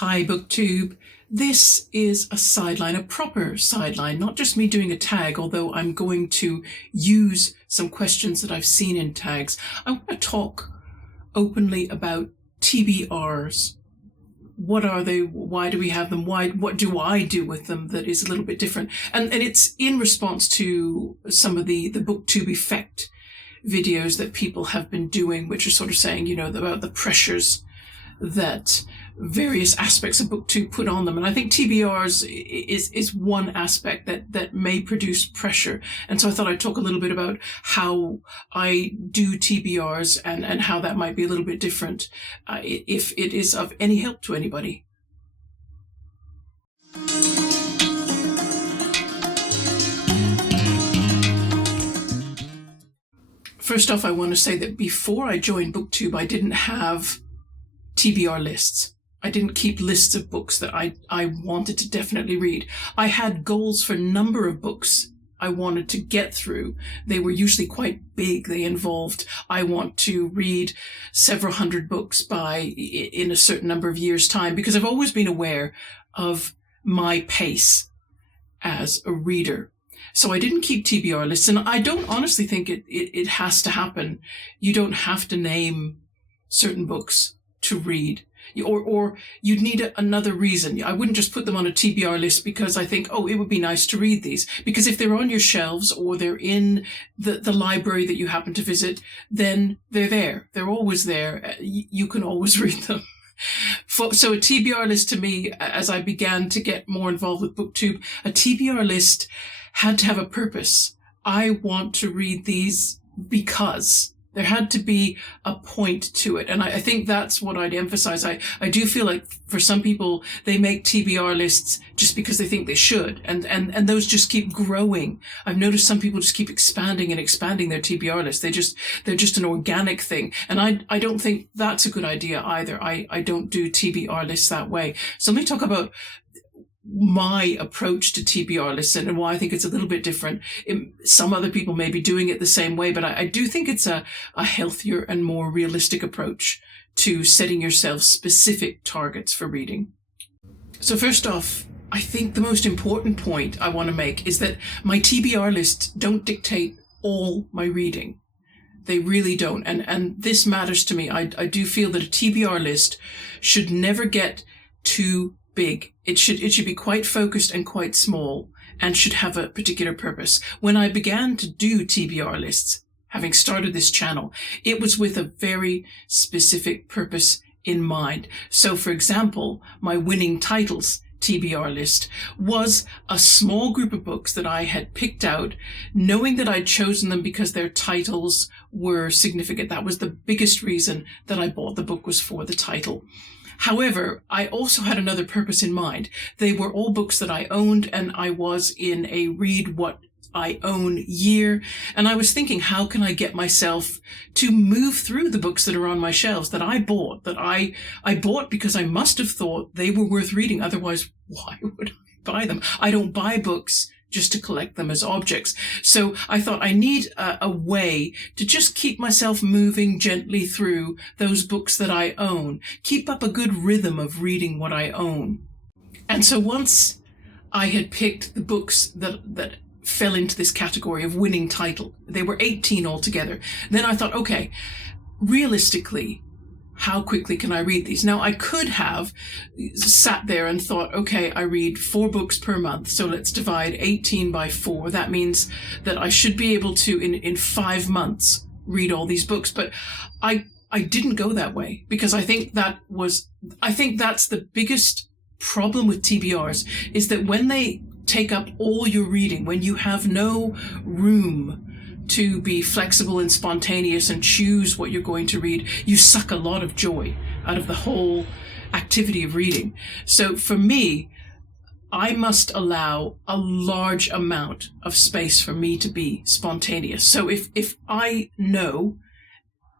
Hi, BookTube. This is a sideline, a proper sideline, not just me doing a tag, although I'm going to use some questions that I've seen in tags. I want to talk openly about TBRs. What are they? Why do we have them? What do I do with them that is a little bit different? And it's in response to some of the BookTube effect videos that people have been doing, which are sort of saying, about the pressures that various aspects of BookTube put on them. And I think TBRs is one aspect that may produce pressure. And so I thought I'd talk a little bit about how I do TBRs and how that might be a little bit different, if it is of any help to anybody. First off, I want to say that before I joined BookTube, I didn't have TBR lists. I didn't keep lists of books that I wanted to definitely read. I had goals for a number of books I wanted to get through. They were usually quite big. They involved, I want to read several hundred books in a certain number of years' time, because I've always been aware of my pace as a reader. So I didn't keep TBR lists, and I don't honestly think it has to happen. You don't have to name certain books to read, or you'd need another reason. I wouldn't just put them on a TBR list because I think, it would be nice to read these. Because if they're on your shelves or they're in the library that you happen to visit, then they're there. They're always there. You can always read them. So a TBR list to me, as I began to get more involved with BookTube, a TBR list had to have a purpose. I want to read these because there had to be a point to it. And I think that's what I'd emphasize. I do feel like for some people, they make TBR lists just because they think they should. And those just keep growing. I've noticed some people just keep expanding and expanding their TBR list. They're just an organic thing. And I don't think that's a good idea either. I don't do TBR lists that way. So let me talk about my approach to TBR lists and why I think it's a little bit different. Some other people may be doing it the same way, but I do think it's a healthier and more realistic approach to setting yourself specific targets for reading. So first off, I think the most important point I want to make is that my TBR lists don't dictate all my reading. They really don't. And this matters to me. I do feel that a TBR list should never get too big. It should be quite focused and quite small, and should have a particular purpose. When I began to do TBR lists, having started this channel, it was with a very specific purpose in mind. So for example, my winning titles TBR list was a small group of books that I had picked out, knowing that I'd chosen them because their titles were significant. That was the biggest reason that I bought the book, was for the title. However, I also had another purpose in mind. They were all books that I owned, and I was in a read what I own year. And I was thinking, how can I get myself to move through the books that are on my shelves that I bought, that I bought because I must have thought they were worth reading. Otherwise, why would I buy them? I don't buy books just to collect them as objects. So I thought I need a way to just keep myself moving gently through those books that I own, keep up a good rhythm of reading what I own. And so once I had picked the books that fell into this category of winning title, they were 18 altogether. Then I thought, okay, realistically, how quickly can I read these? Now, I could have sat there and thought, okay, I read 4 books per month, so let's divide 18 by 4. That means that I should be able to, in 5 months, read all these books. But I didn't go that way, because I think that's the biggest problem with TBRs, is that when they take up all your reading, when you have no room to be flexible and spontaneous and choose what you're going to read, you suck a lot of joy out of the whole activity of reading. So for me, I must allow a large amount of space for me to be spontaneous. So if I know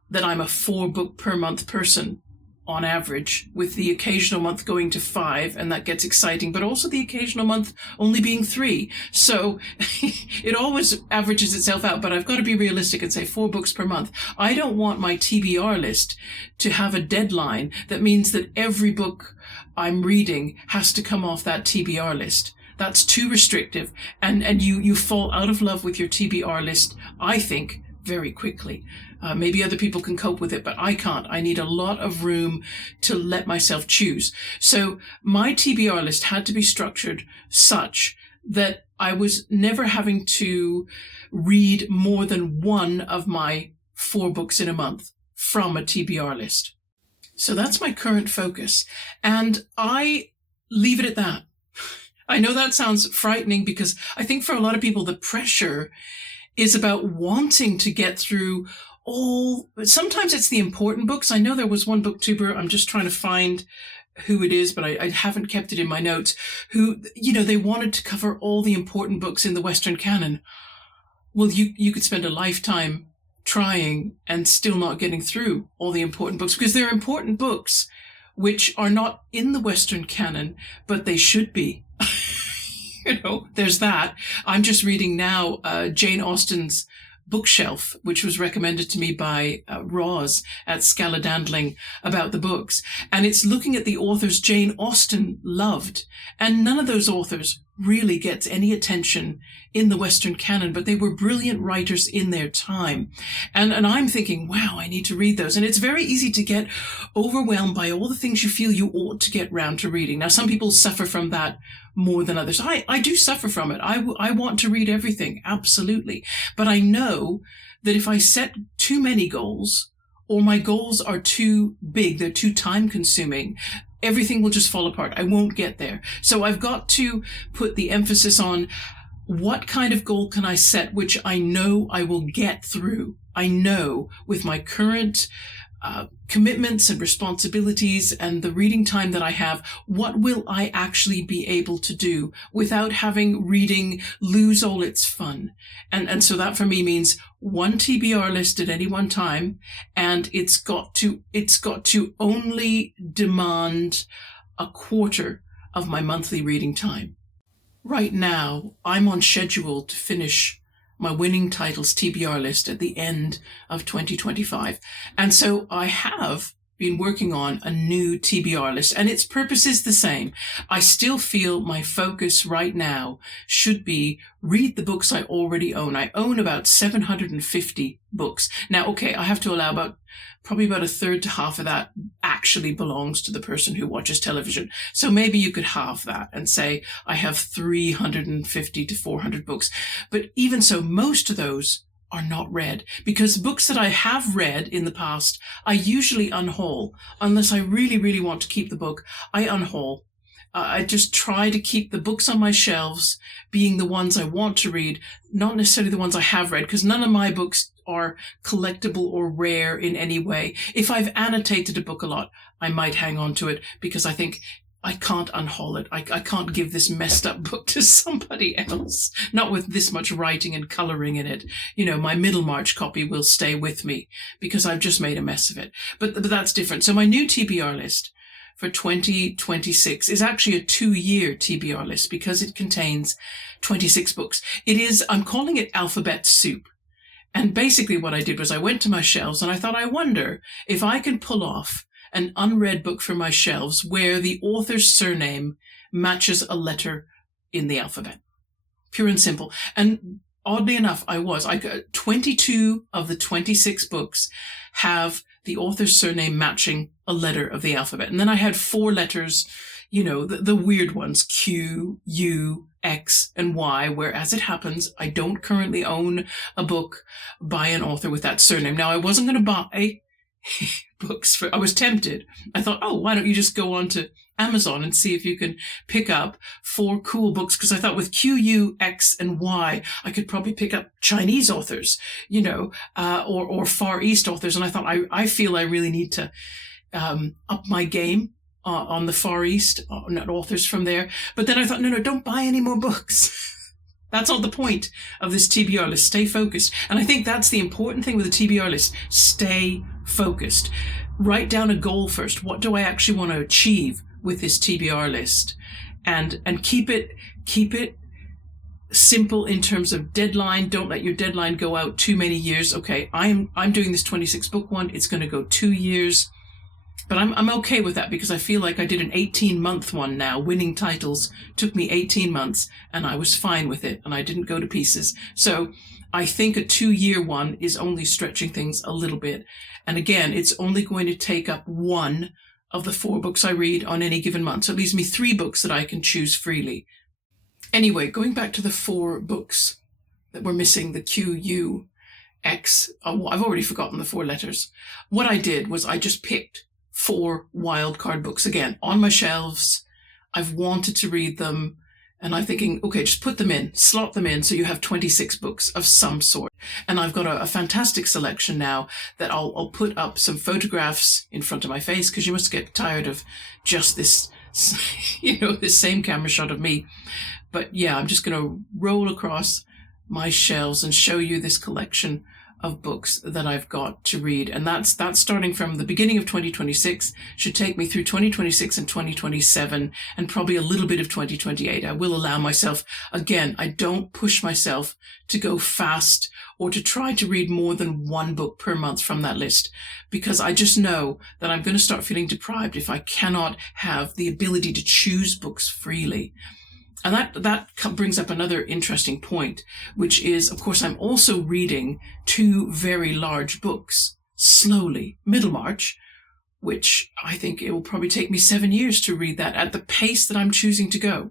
that I'm a 4 book per month person on average, with the occasional month going to 5, and that gets exciting, but also the occasional month only being 3. So it always averages itself out, but I've got to be realistic and say 4 books per month. I don't want my TBR list to have a deadline that means that every book I'm reading has to come off that TBR list. That's too restrictive, and you fall out of love with your TBR list, I think, very quickly. Maybe other people can cope with it, but I can't. I need a lot of room to let myself choose. So my TBR list had to be structured such that I was never having to read more than one of my 4 books in a month from a TBR list. So that's my current focus. And I leave it at that. I know that sounds frightening, because I think for a lot of people, the pressure is about wanting to get through sometimes it's the important books. I know there was one booktuber, I'm just trying to find who it is, but I haven't kept it in my notes, who, they wanted to cover all the important books in the Western canon. Well, you could spend a lifetime trying and still not getting through all the important books, because there are important books which are not in the Western canon, but they should be. There's that. I'm just reading now Jane Austen's Bookshelf, which was recommended to me by Roz at Scaladandling about the books. And it's looking at the authors Jane Austen loved. And none of those authors really gets any attention in the Western canon, but they were brilliant writers in their time. And I'm thinking, wow, I need to read those. And it's very easy to get overwhelmed by all the things you feel you ought to get round to reading. Now, some people suffer from that more than others. I do suffer from it. I want to read everything, absolutely. But I know that if I set too many goals, or my goals are too big, they're too time consuming, everything will just fall apart. I won't get there. So I've got to put the emphasis on what kind of goal can I set which I know I will get through. I know with my current commitments and responsibilities and the reading time that I have, what will I actually be able to do without having reading lose all its fun? And so that for me means one TBR list at any one time, and it's got to only demand a quarter of my monthly reading time. Right now, I'm on schedule to finish my winning titles TBR list at the end of 2025. And so I have been working on a new TBR list, and its purpose is the same. I still feel my focus right now should be read the books I already own. I own about 750 books. Now, okay, I have to allow probably about a third to half of that actually belongs to the person who watches television. So maybe you could halve that and say I have 350 to 400 books. But even so, most of those are not read, because books that I have read in the past, I usually unhaul. Unless I really, really want to keep the book, I unhaul. I just try to keep the books on my shelves being the ones I want to read, not necessarily the ones I have read, because none of my books are collectible or rare in any way. If I've annotated a book a lot, I might hang on to it because I think I can't unhaul it. I can't give this messed up book to somebody else, not with this much writing and coloring in it. My Middlemarch copy will stay with me because I've just made a mess of it. But that's different. So my new TBR list for 2026 is actually a 2-year TBR list because it contains 26 books. I'm calling it Alphabet Soup. And basically what I did was I went to my shelves and I thought, I wonder if I can pull off an unread book from my shelves where the author's surname matches a letter in the alphabet. Pure and simple. And oddly enough, I got 22 of the 26 books have the author's surname matching a letter of the alphabet. And then I had 4 letters, the weird ones, Q, U, X, and Y, where, as it happens, I don't currently own a book by an author with that surname. Now, I wasn't going to buy books I was tempted. I thought, why don't you just go on to Amazon and see if you can pick up 4 cool books? Because I thought with Q, U, X, and Y, I could probably pick up Chinese authors, or Far East authors. And I thought, I feel I really need to up my game on the Far East, not authors from there. But then I thought, no, don't buy any more books. That's not the point of this TBR list. Stay focused. And I think that's the important thing with the TBR list. Stay focused. write down a goal first. What do I actually want to achieve with this TBR list? And keep it simple in terms of deadline. Don't let your deadline go out too many years. Okay, I'm doing this 26 book one. It's going to go 2 years. But I'm okay with that, because I feel like I did an 18-month one now. Winning titles took me 18 months, and I was fine with it, and I didn't go to pieces. So I think a 2-year one is only stretching things a little bit. And again, it's only going to take up one of the 4 books I read on any given month. So it leaves me 3 books that I can choose freely. Anyway, going back to the 4 books that were missing, the Q, U, X. Oh, I've already forgotten the 4 letters. What I did was I just picked 4 wildcard books, again, on my shelves. I've wanted to read them, and I'm thinking, okay, just put them in, slot them in, so you have 26 books of some sort. And I've got a fantastic selection now that I'll put up some photographs in front of my face, because you must get tired of just this, this same camera shot of me. But yeah, I'm just going to roll across my shelves and show you this collection of books that I've got to read. And that's starting from the beginning of 2026, should take me through 2026 and 2027, and probably a little bit of 2028. I will allow myself, again, I don't push myself to go fast or to try to read more than 1 book per month from that list, because I just know that I'm going to start feeling deprived if I cannot have the ability to choose books freely. And that brings up another interesting point, which is, of course, I'm also reading 2 very large books slowly. Middlemarch, which I think it will probably take me 7 years to read that at the pace that I'm choosing to go.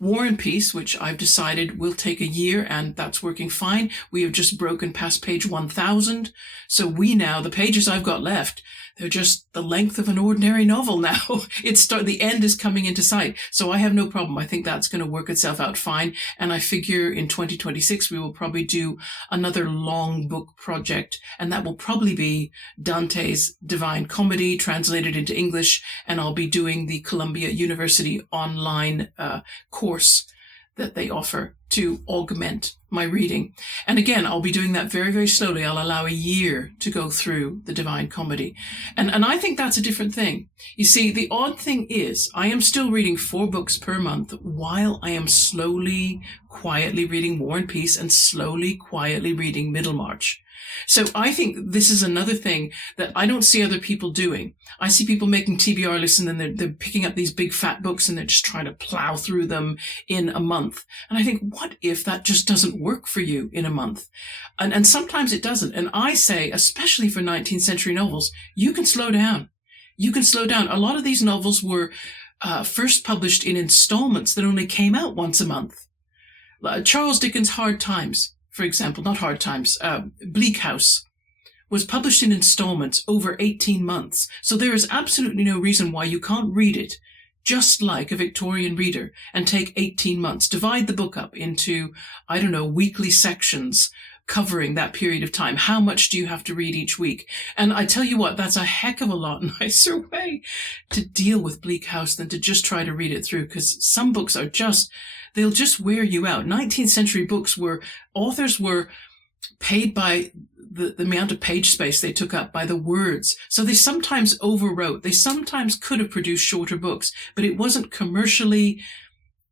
War and Peace, which I've decided will take a year, and that's working fine. We have just broken past page 1000. So the pages I've got left, they're just the length of an ordinary novel now. The end is coming into sight. So I have no problem. I think that's going to work itself out fine. And I figure in 2026, we will probably do another long book project. And that will probably be Dante's Divine Comedy translated into English. And I'll be doing the Columbia University online course that they offer to augment my reading. And again, I'll be doing that very, very slowly. I'll allow a year to go through the Divine Comedy. And I think that's a different thing. You see, the odd thing is I am still reading 4 books per month while I am slowly, quietly reading War and Peace and slowly, quietly reading Middlemarch. So I think this is another thing that I don't see other people doing. I see people making TBR lists, and then they're picking up these big fat books and they're just trying to plow through them in a month. And I think, what if that just doesn't work for you in a month? And sometimes it doesn't. And I say, especially for 19th century novels, you can slow down. You can slow down. A lot of these novels were first published in installments that only came out once a month. Charles Dickens' Hard Times, for example, not Hard Times, Bleak House, was published in installments over 18 months. So there is absolutely no reason why you can't read it just like a Victorian reader and take 18 months. Divide the book up into, weekly sections covering that period of time. How much do you have to read each week? And I tell you what, that's a heck of a lot nicer way to deal with Bleak House than to just try to read it through, because some books are they'll just wear you out. 19th century books authors were paid by the amount of page space they took up, by the words. So they sometimes overwrote. They sometimes could have produced shorter books, but it wasn't commercially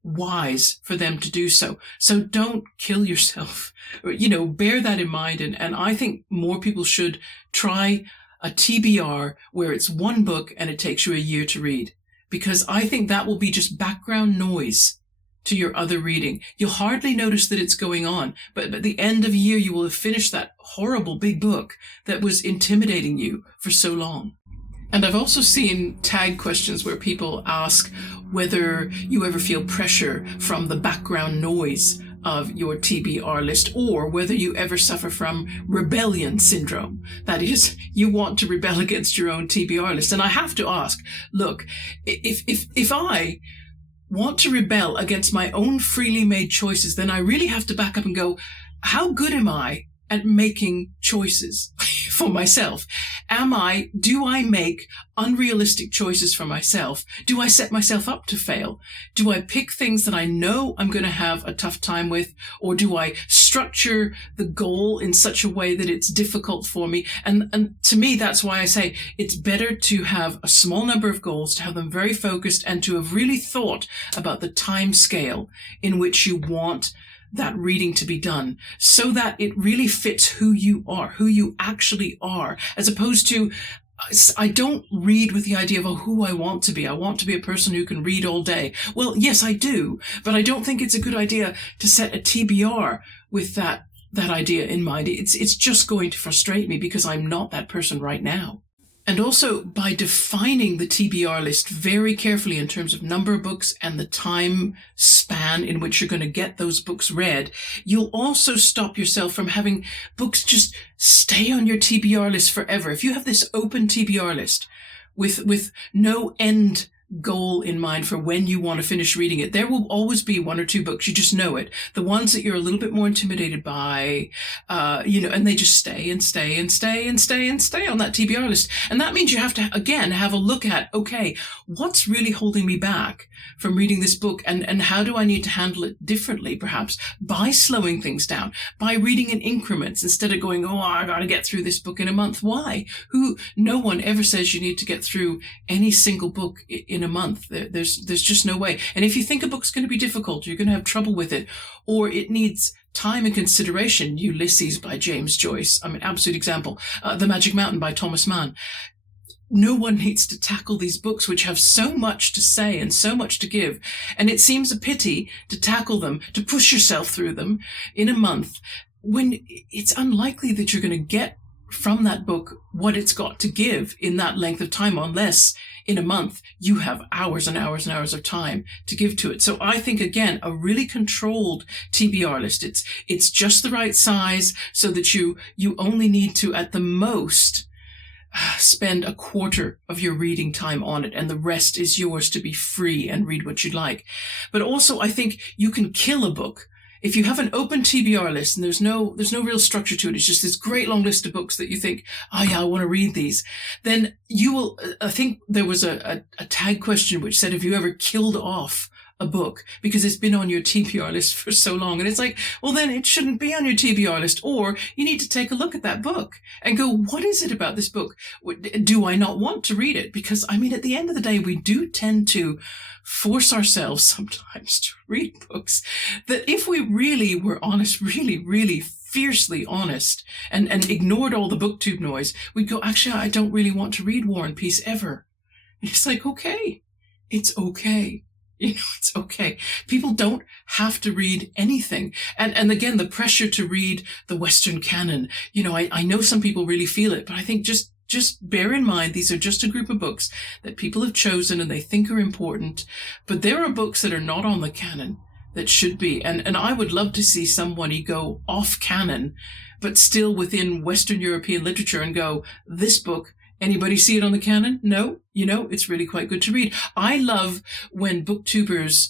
wise for them to do so. So don't kill yourself. Bear that in mind. And I think more people should try a TBR where it's 1 book and it takes you a year to read, because I think that will be just background noise to your other reading. You'll hardly notice that it's going on, but at the end of a year, you will have finished that horrible big book that was intimidating you for so long. And I've also seen tag questions where people ask whether you ever feel pressure from the background noise of your TBR list, or whether you ever suffer from rebellion syndrome. That is, you want to rebel against your own TBR list. And I have to ask, look, if I want to rebel against my own freely made choices, then I really have to back up and go, how good am I at making choices for myself? do I make unrealistic choices for myself? Do I set myself up to fail? Do I pick things that I know I'm going to have a tough time with? Or do I structure the goal in such a way that it's difficult for me? And to me, that's why I say it's better to have a small number of goals, to have them very focused, and to have really thought about the time scale in which you want that reading to be done, so that it really fits who you are, who you actually are, as opposed to, I don't read with the idea of who I want to be. I want to be a person who can read all day. Well, yes, I do, but I don't think it's a good idea to set a TBR with that idea in mind. It's just going to frustrate me because I'm not that person right now. And also, by defining the TBR list very carefully in terms of number of books and the time span in which you're going to get those books read, you'll also stop yourself from having books just stay on your TBR list forever. If you have this open TBR list with no end goal in mind for when you want to finish reading it, there will always be one or two books, you just know it, the ones that you're a little bit more intimidated by, and they just stay and stay and stay and stay and stay on that TBR list. And that means you have to, again, have a look at, okay, what's really holding me back from reading this book, and how do I need to handle it differently, perhaps by slowing things down, by reading in increments instead of going, I got to get through this book in a month. Why? No one ever says you need to get through any single book in a month. There's just no way. And if you think a book's going to be difficult, you're going to have trouble with it, or it needs time and consideration. Ulysses by James Joyce, absolute example. The Magic Mountain by Thomas Mann. No one needs to tackle these books which have so much to say and so much to give. And it seems a pity to tackle them, to push yourself through them in a month, when it's unlikely that you're going to get from that book what it's got to give in that length of time, unless in a month you have hours and hours and hours of time to give to it. So I think, again, a really controlled TBR list. It's just the right size so that you only need to, at the most, spend a quarter of your reading time on it, and the rest is yours to be free and read what you like. But also, I think you can kill a book. If you have an open TBR list and there's no real structure to it, it's just this great long list of books that you think, I want to read these, then you will, I think there was a tag question which said, have you ever killed off a book because it's been on your TBR list for so long? And it's like, well, then it shouldn't be on your TBR list, or you need to take a look at that book and go, what is it about this book? Do I not want to read it? Because, at the end of the day, we do tend to force ourselves sometimes to read books that, if we really were honest, really, really fiercely honest, and ignored all the booktube noise, we'd go, actually, I don't really want to read War and Peace ever. And it's like, okay, it's okay. It's okay. People don't have to read anything. And again, the pressure to read the Western canon, I know some people really feel it, but I think just bear in mind, these are just a group of books that people have chosen and they think are important. But there are books that are not on the canon that should be. And I would love to see somebody go off canon, but still within Western European literature, and go, this book, anybody see it on the canon? No? It's really quite good to read. I love when booktubers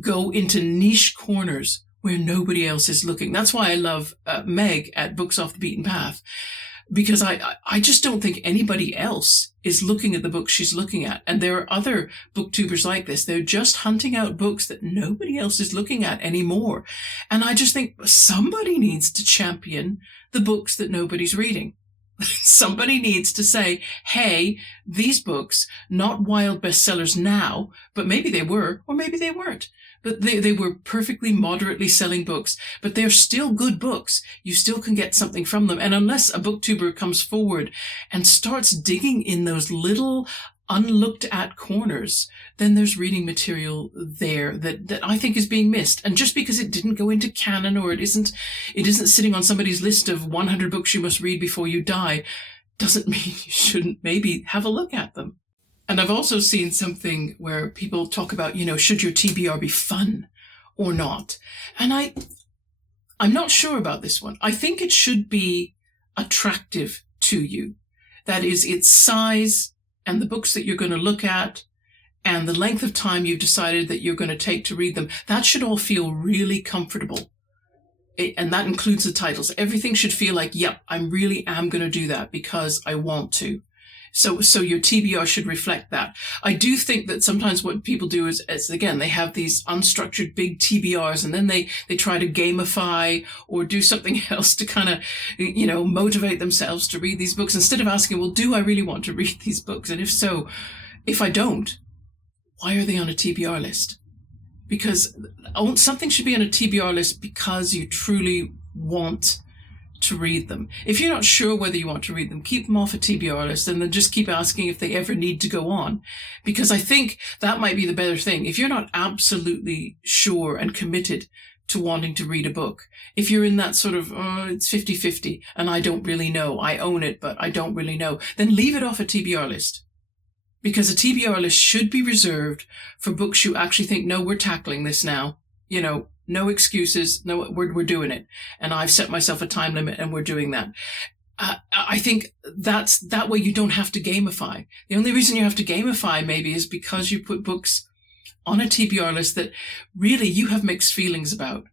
go into niche corners where nobody else is looking. That's why I love Meg at Books Off the Beaten Path, because I just don't think anybody else is looking at the books she's looking at. And there are other booktubers like this. They're just hunting out books that nobody else is looking at anymore. And I just think somebody needs to champion the books that nobody's reading. Somebody needs to say, hey, these books, not wild bestsellers now, but maybe they were, or maybe they weren't. But they were perfectly moderately selling books, but they're still good books. You still can get something from them. And unless a booktuber comes forward and starts digging in those little unlooked at corners, then there's reading material there that I think is being missed. And just because it didn't go into canon, or it isn't sitting on somebody's list of 100 books you must read before you die, doesn't mean you shouldn't maybe have a look at them. And I've also seen something where people talk about, should your TBR be fun or not? And I'm not sure about this one. I think it should be attractive to you. That is, its size and the books that you're going to look at and the length of time you've decided that you're going to take to read them. That should all feel really comfortable. And that includes the titles. Everything should feel like, yep, I really am going to do that because I want to. So your TBR should reflect that. I do think that sometimes what people do is again, they have these unstructured big TBRs, and then they try to gamify or do something else to kind of, motivate themselves to read these books, instead of asking, well, do I really want to read these books? And if so, if I don't, why are they on a TBR list? Because something should be on a TBR list because you truly want to read them. If you're not sure whether you want to read them, keep them off a TBR list, and then just keep asking if they ever need to go on. Because I think that might be the better thing. If you're not absolutely sure and committed to wanting to read a book, if you're in that sort of, it's 50-50 and I don't really know, I own it, but I don't really know, then leave it off a TBR list. Because a TBR list should be reserved for books you actually think, no, we're tackling this now. No excuses. No, we're doing it. And I've set myself a time limit and we're doing that. I think that way you don't have to gamify. The only reason you have to gamify maybe is because you put books on a TBR list that really you have mixed feelings about.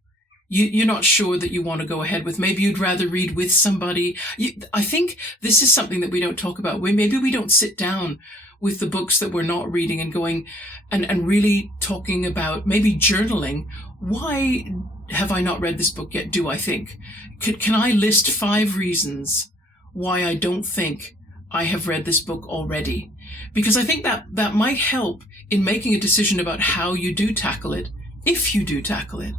You're not sure that you want to go ahead with. Maybe you'd rather read with somebody. I think this is something that we don't talk about. Maybe we don't sit down with the books that we're not reading and going and really talking about, maybe journaling. Why have I not read this book yet, do I think? Can I list 5 reasons why I don't think I have read this book already? Because I think that might help in making a decision about how you do tackle it, if you do tackle it.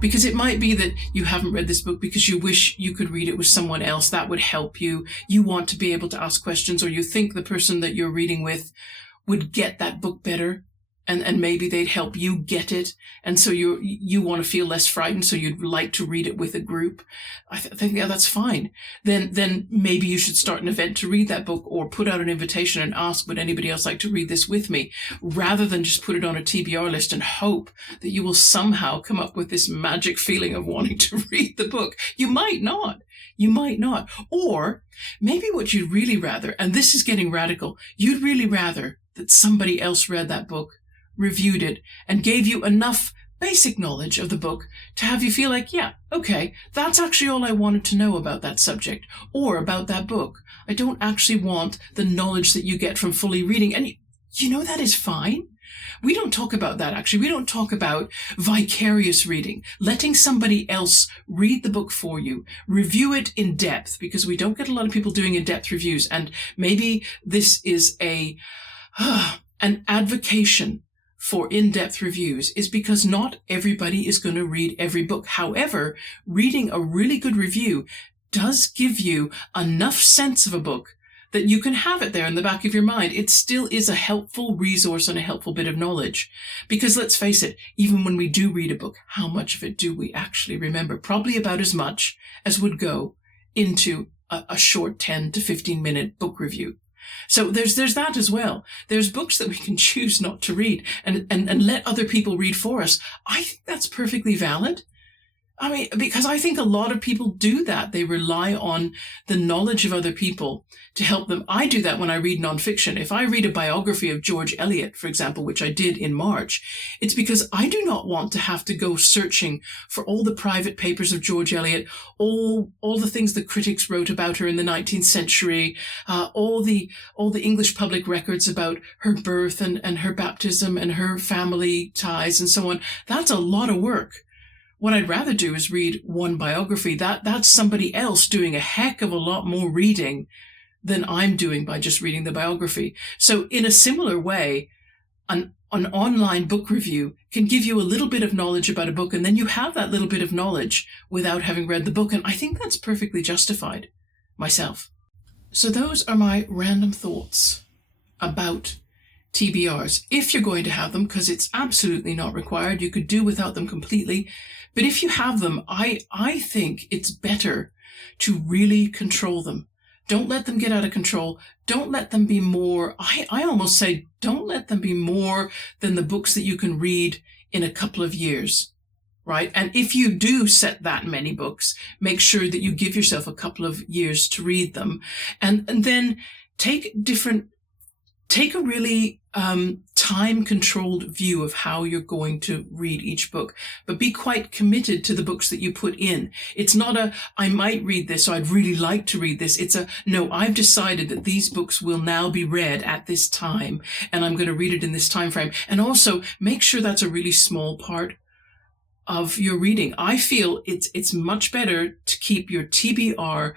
Because it might be that you haven't read this book because you wish you could read it with someone else. That would help you. You want to be able to ask questions, or you think the person that you're reading with would get that book better, and maybe they'd help you get it. And so you want to feel less frightened, so you'd like to read it with a group. I think, yeah, that's fine. Then maybe you should start an event to read that book, or put out an invitation and ask, would anybody else like to read this with me? Rather than just put it on a TBR list and hope that you will somehow come up with this magic feeling of wanting to read the book. You might not. Or maybe what you'd really rather, and this is getting radical, you'd really rather that somebody else read that book, reviewed it, and gave you enough basic knowledge of the book to have you feel like, yeah, okay, that's actually all I wanted to know about that subject or about that book. I don't actually want the knowledge that you get from fully reading. And that is fine. We don't talk about that, actually. We don't talk about vicarious reading, letting somebody else read the book for you, review it in depth, because we don't get a lot of people doing in-depth reviews. And maybe this is an advocation for in-depth reviews, is because not everybody is going to read every book. However, reading a really good review does give you enough sense of a book that you can have it there in the back of your mind. It still is a helpful resource and a helpful bit of knowledge. Because let's face it, even when we do read a book, how much of it do we actually remember? Probably about as much as would go into a short 10 to 15 minute book review. So there's that as well. There's books that we can choose not to read and let other people read for us. I think that's perfectly valid. I mean, because I think a lot of people do that. They rely on the knowledge of other people to help them. I do that when I read nonfiction. If I read a biography of George Eliot, for example, which I did in March, it's because I do not want to have to go searching for all the private papers of George Eliot, all the things the critics wrote about her in the 19th century, all the English public records about her birth and her baptism and her family ties and so on. That's a lot of work. What I'd rather do is read one biography. That's somebody else doing a heck of a lot more reading than I'm doing by just reading the biography. So in a similar way, an online book review can give you a little bit of knowledge about a book, and then you have that little bit of knowledge without having read the book. And I think that's perfectly justified myself. So those are my random thoughts about TBRs. If you're going to have them, because it's absolutely not required, you could do without them completely. But if you have them, I think it's better to really control them. Don't let them get out of control. Don't let them be more, I almost say, don't let them be more than the books that you can read in a couple of years, right? And if you do set that many books, make sure that you give yourself a couple of years to read them. And then take a really time-controlled view of how you're going to read each book, but be quite committed to the books that you put in. It's not I might read this, or I'd really like to read this. It's no, I've decided that these books will now be read at this time, and I'm going to read it in this time frame. And also make sure that's a really small part of your reading. I feel it's much better to keep your TBR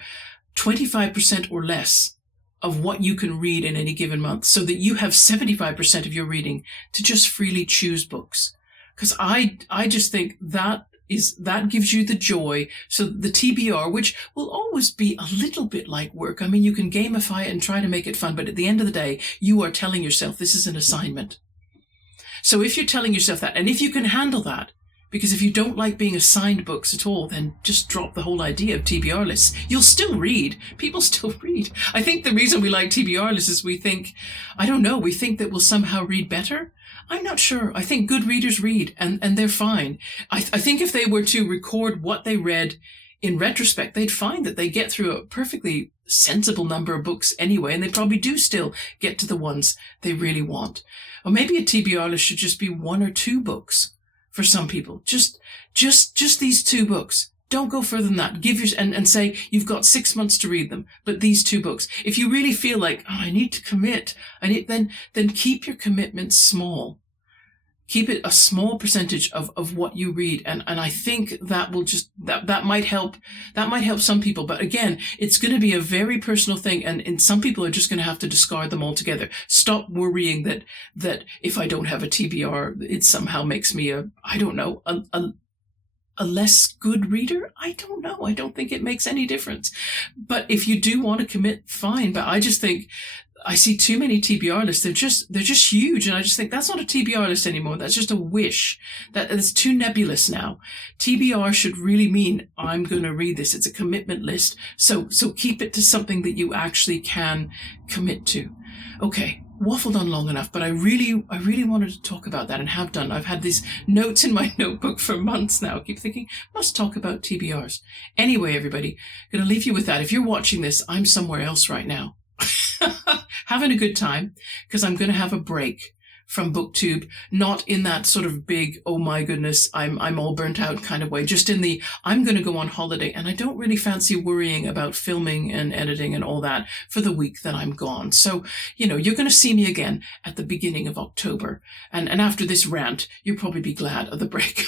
25% or less of what you can read in any given month, so that you have 75% of your reading to just freely choose books. Because I just think that gives you the joy. So the TBR, which will always be a little bit like work. I mean, you can gamify it and try to make it fun, but at the end of the day, you are telling yourself this is an assignment. So if you're telling yourself that, and if you can handle that, because if you don't like being assigned books at all, then just drop the whole idea of TBR lists. You'll still read. People still read. I think the reason we like TBR lists is we think that we'll somehow read better. I'm not sure. I think good readers read, and they're fine. I think if they were to record what they read in retrospect, they'd find that they get through a perfectly sensible number of books anyway, and they probably do still get to the ones they really want. Or maybe a TBR list should just be 1 or 2 books. For some people, just these 2 books. Don't go further than that. And say you've got 6 months to read them, but these 2 books. If you really feel like, I need to commit, then keep your commitments small. Keep it a small percentage of what you read. And I think that will that might help some people. But again, it's going to be a very personal thing. And some people are just going to have to discard them altogether. Stop worrying that if I don't have a TBR, it somehow makes me a less good reader. I don't know. I don't think it makes any difference. But if you do want to commit, fine. But I just think I see too many TBR lists. They're just huge. And I just think that's not a TBR list anymore. That's just a wish. It's too nebulous now. TBR should really mean I'm going to read this. It's a commitment list. So keep it to something that you actually can commit to. Okay. Waffled on long enough, but I really wanted to talk about that and have done. I've had these notes in my notebook for months now. I keep thinking, must talk about TBRs. Anyway, everybody, going to leave you with that. If you're watching this, I'm somewhere else right now. Having a good time, because I'm going to have a break from BookTube, not in that sort of big, oh my goodness, I'm all burnt out kind of way, just in the, I'm going to go on holiday, and I don't really fancy worrying about filming and editing and all that for the week that I'm gone. So, you're going to see me again at the beginning of October. And after this rant, you'll probably be glad of the break.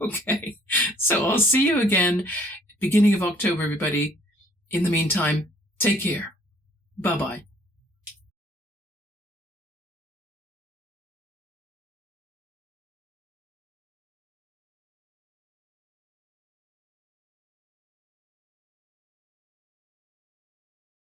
Okay. So I'll see you again beginning of October, everybody. In the meantime, take care. Bye-bye.